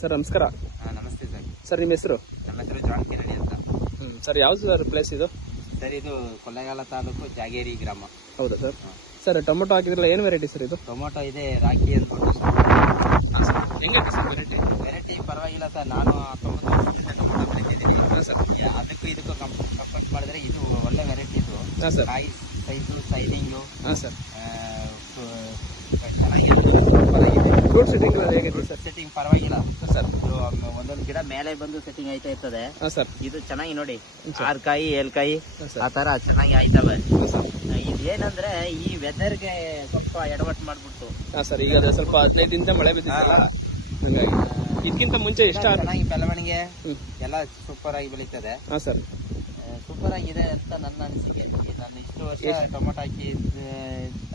Sir ನಮಸ್ಕಾರ. ನಮಸ್ತೆ sir. Sir ನಿಮ್ಮ ಹೆಸರು? ನಮ್ಮ ಹೆಸರು ಜಾನ್ ಕೆರಡಿ ಅಂತ. ಸರ್ ಯಾವ್ದು ಸರ್ ಪ್ಲೇಸ್ ಇದು? ಸರ್ ಇದು ಕೊಳ್ಳೇಗಾಲ ತಾಲೂಕು ಜಾಗೇರಿ ಗ್ರಾಮ. ಹೌದಾ ಸರ್? ಸರ್ ಟೊಮೊಟೊ ಹಾಕಿದ್ರಲ್ಲ, ಏನು ವೆರೈಟಿ ಸರ್ ಇದು? ಟೊಮೊಟೊ ಇದೆ, ರಾಕಿ ಅಂದ್ಬಿಟ್ಟು ಹೆಂಗೈತೆ ಸರ್ ವೆರೈಟಿ? ವೆರೈಟಿ ಪರವಾಗಿಲ್ಲ ಸರ್. ನಾನು 19 ವರ್ಷದಿಂದ ಟೊಮೊಟೊ ಬೆಳಿತಿದ್ದೀನಿ. ಸರ್ ಅದಕ್ಕೂ ಇದಕ್ಕೂ ಕಂಪೇರ್ ಮಾಡಿದ್ರೆ ಇದು ಒಳ್ಳೆ ವೆರೈಟಿ. ಇದು ಸರ್ ಕಾಯಿ ಸೈಜು, ಸೈಜಿಂಗು ಸರ್ ಚೆನ್ನಾಗಿದೆ. ಫ್ರೂಟ್ ಸೆಟ್ಟಿಂಗ್ ಹೇಗಿದೆ ಸರ್? ಸೆಟ್ಟಿಂಗ್ ಪರವಾಗಿಲ್ಲ ಸರ್. ಒಂದೊಂದು ಗಿಡ ಮೇಲೆ ಬಂದು ಸೆಟ್ಟಿಂಗ್ ಆಯ್ತಾ ಇರ್ತದೆ. ಸರ್ ಇದು ಚೆನ್ನಾಗಿ ನೋಡಿ, 6 ಕಾಯಿ 7 ಕಾಯಿ ಆ ತರ ಚೆನ್ನಾಗಿ ಆಯ್ತವೆ. ಸರ್ ಇದೇನಂದ್ರೆ ಈ ವೆದರ್ಗೆ ಸ್ವಲ್ಪ ಎಡವಟ್ಟು ಮಾಡ್ಬಿಡ್ತು. ಸರ್ ಈಗ ಅದೇ ಸ್ವಲ್ಪ 15 ದಿನದಿಂದ ಮಳೆ ಬಿದ್ದಿದೆ, ಹಂಗಾಗಿ ಇದಕ್ಕಿಂತ ಮುಂಚೆ ಎಷ್ಟು ಚೆನ್ನಾಗಿ ಬೆಳವಣಿಗೆ ಎಲ್ಲ ಸೂಪರ್ ಆಗಿ ಬೆಳೀತದೆ. ಸರ್ ಸೂಪರ್ ಆಗಿದೆ ಅಂತ ನನ್ನ ಅನಿಸಿಕೆ. ನಾನು ಇಷ್ಟು ವರ್ಷ ಟೊಮೊಟೊ ಹಾಕಿ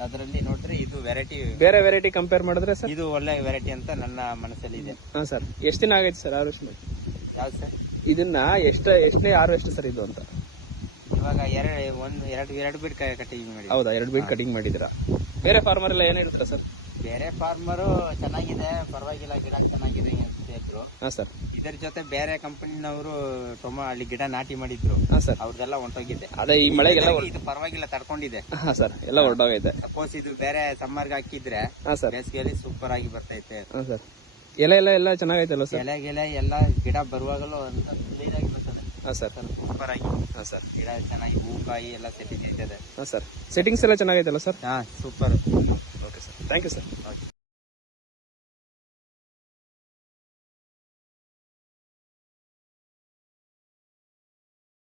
ಅದರಲ್ಲಿ ನೋಡಿದ್ರೆ ಇದು ವೆರೈಟಿ, ಬೇರೆ ವೆರೈಟಿ ಕಂಪೇರ್ ಮಾಡಿದ್ರೆ ಸರ್ ಇದು ಒಳ್ಳೆ ವೆರೈಟಿ ಅಂತ ನನ್ನ ಮನಸ್ಸಲ್ಲಿ ಇದೆ. ಸರ್ ಎಷ್ಟು ದಿನ ಆಗೈತೆ ಸರ್ ಹಾರ್ವೆಸ್ಟ್ ಮಾಡಿ? ಯಾವ್ದು ಸರ್? ಇದನ್ನ ಎಷ್ಟನೇ ಹಾರ್ವೆಸ್ಟ್ ಸರ್ ಇದು ಅಂತ? ಇವಾಗ ಎರಡು ಬೀಡ್ ಕಟಿಂಗ್ ಮಾಡಿ. ಹೌದಾ, 2 ಬೀಟ್ ಕಟಿಂಗ್ ಮಾಡಿದಿರಾ? ಬೇರೆ ಫಾರ್ಮರ್ ಎಲ್ಲ ಏನ್ ಹೇಳ್ತಾರೆ ಸರ್? ಬೇರೆ ಫಾರ್ಮರು ಚೆನ್ನಾಗಿದೆ, ಪರವಾಗಿಲ್ಲ, ಗಿಡ ಚೆನ್ನಾಗಿದೆ ಅಂತ ಹೇಳಿದ್ರು. ಸರ್ ಇದರ ಜೊತೆ ಬೇರೆ ಕಂಪನಿನವರು ಅಲ್ಲಿ ಗಿಡ ನಾಟಿ ಮಾಡಿದ್ರು. ಸರ್ ಅವ್ರದೆಲ್ಲ ಹೊಂಟೋಗಿದೆ. ಅದೇ ಈ ಮಳೆಗೆಲ್ಲ ಇದು ಪರವಾಗಿಲ್ಲ, ತಡ್ಕೊಂಡಿದೆ. ಸರ್ ಎಲ್ಲ ಹೊರಟೋಗೈತೆ. ಸಪೋಸ್ ಇದು ಬೇರೆ ಸಮ್ಮರ್ಗೆ ಹಾಕಿದ್ರೆ ಸರ್ ಬೇಸಿಗೆಯಲ್ಲಿ ಸೂಪರ್ ಆಗಿ ಬರ್ತೈತೆ. ಸರ್ ಎಲೆ ಎಲ್ಲ ಚೆನ್ನಾಗೈತಲ್ಲ ಸರ್? ಎಲೆ ಎಲ್ಲ ಗಿಡ ಬರುವಾಗಲೂ ಕ್ಲೀನ್ ಆಗಿ ಬರ್ತದೆ. ಸರ್ ಸೂಪರ್ ಆಗಿ ಸರ್ ಗಿಡ ಚೆನ್ನಾಗಿ ಹೂಕಾಯಿ ಎಲ್ಲ ಸೆಟ್ಟಿಂಗ್ ಇರ್ತದೆ. ಸರ್ ಸೆಟ್ಟಿಂಗ್ಸ್ ಎಲ್ಲ ಚೆನ್ನಾಗೈತಲ್ಲ sir? Super. Okay sir, thank you sir. Okay.